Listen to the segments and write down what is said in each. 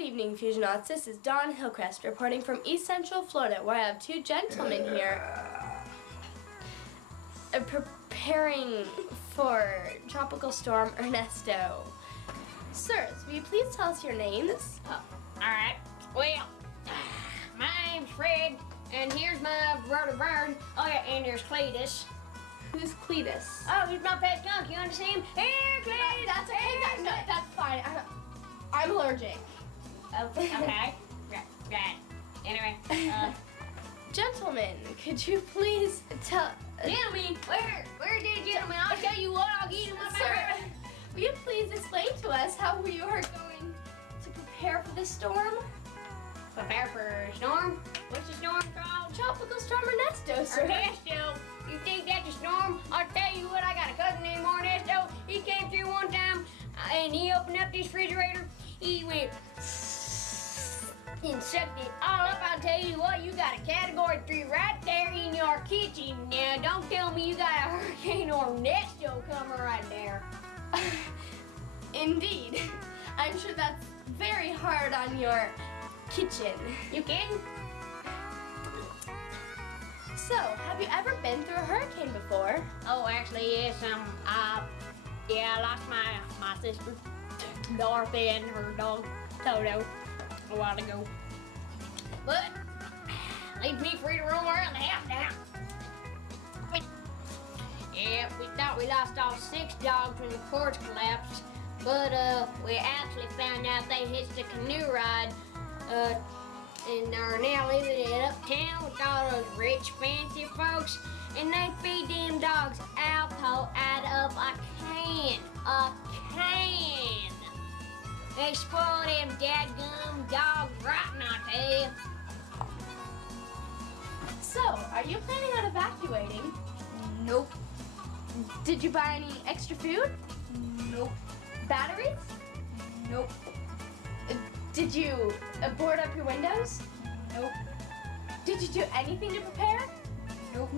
Good evening, Fusionauts. This is Dawn Hillcrest reporting from East Central Florida, where I have two gentlemen here preparing for Tropical Storm Ernesto. Sirs, will you please tell us your names? Alright. Well, my name's Fred, and here's my brother Vern. Oh yeah, and there's Cletus. Who's Cletus? Oh, he's my pet skunk. You want to see him? Here, Cletus! That's okay. That's fine. I'm allergic. Okay. Right. Anyway, Gentlemen, could you please tell... Gentlemen, where did gentlemen? I'll tell you what, I'll get him up Sir, will you please explain to us how you are going to prepare for this storm? Prepare for a storm? What's the storm called? Tropical Storm Ernesto, sir. Ernesto? You think that's a storm? I'll tell you what, I got a cousin named Ernesto. He came through one time, and he opened up this refrigerator. He went and sucked it all up. I'll tell you what, you got a category 3 right there in your kitchen. Now, don't tell me you got a Hurricane Ernesto coming right there. Indeed. I'm sure that's very hard on your kitchen. You kidding? So, have you ever been through a hurricane before? Oh, actually, yes. Yeah, I lost my sister, Dorothy, and her dog, Toto, a while ago. But, leaves me free to roam around the house now. Yeah, we thought we lost all 6 dogs when the porch collapsed, but we actually found out they hitched a canoe ride, and are now living in uptown with all those rich, fancy folks, and they feed them dogs Alpo out of a can. They spoil them dadgum dogs rotten, I tell you. So, are you planning on evacuating? Nope. Did you buy any extra food? Nope. Batteries? Nope. Did you board up your windows? Nope. Did you do anything to prepare? Nope.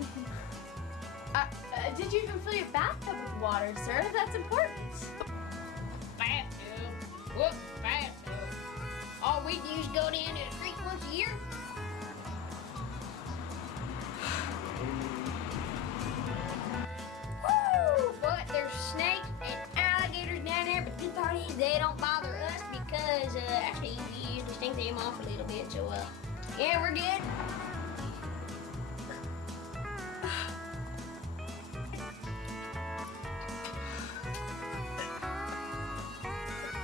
Did you even fill your bathtub with water, sir? That's important. Bathtub? Whoop, bathtub. All we do is go down to the creek once a year. Woo! But there's snakes and alligators down there, but the part is they don't bother us because actually we usually stink them off a little bit, so yeah, we're good.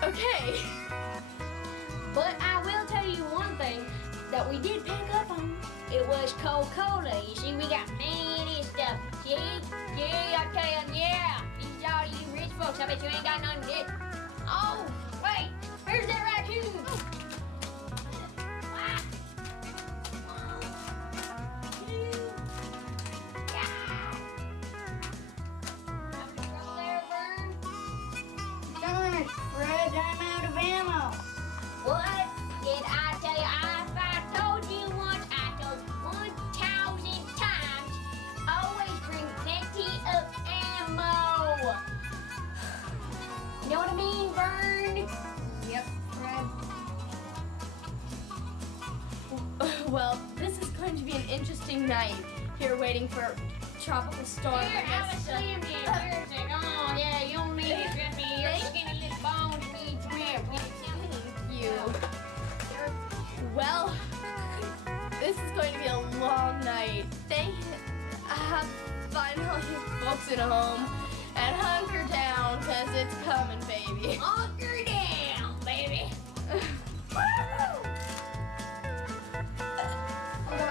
Okay. But I will tell you one thing that we did pick up on. It was Coca-Cola. You see, we got plenty of stuff. See, I tell you, yeah. These all you rich folks, I bet you ain't got nothing to eat. Oh, wait, where's that raccoon? Fred, I'm out of ammo. What did I tell you? I told you once, I told you 1,000 times, always bring plenty of ammo. You know what I mean, Vern? Yep, Fred. Well, this is going to be an interesting night here waiting for Tropical Storm. Here, have a slim in. Here's it. Oh, yeah, you don't need it. Trust me. Your skinny little bones need swim. Thank you. Well, this is going to be a long night. Find all your folks at home and hunker down, because it's coming, baby. Hunker down, baby.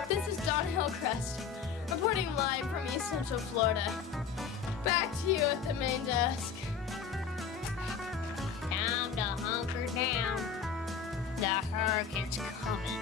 This is Dawn Hillcrest, reporting live from East Central Florida. Back to you at the main desk. Time to hunker down. The hurricane's coming.